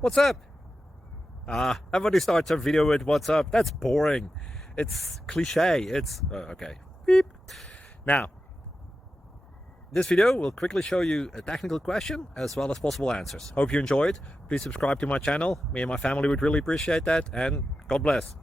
What's up? Everybody starts a video with what's up. That's boring. It's cliche. It's okay. Beep. Now, this video will quickly show you a technical question as well as possible answers. Hope you enjoyed. Please subscribe to my channel. Me and my family would really appreciate that, and God bless.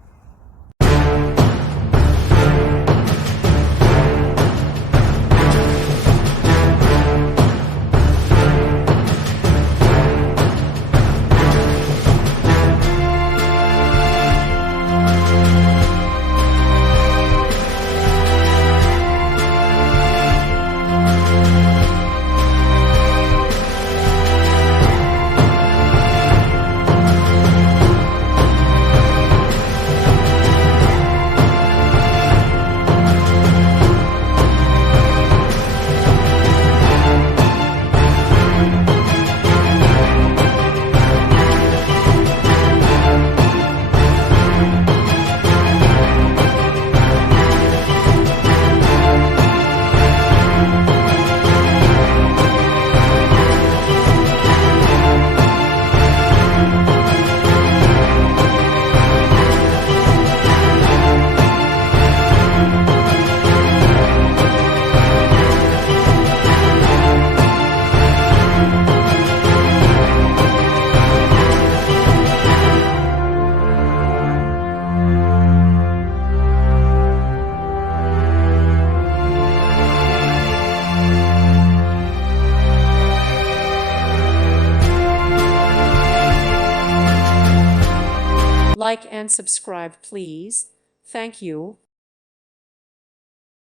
Like and subscribe, please. Thank you.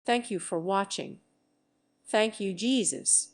Thank you for watching. Thank you, Jesus.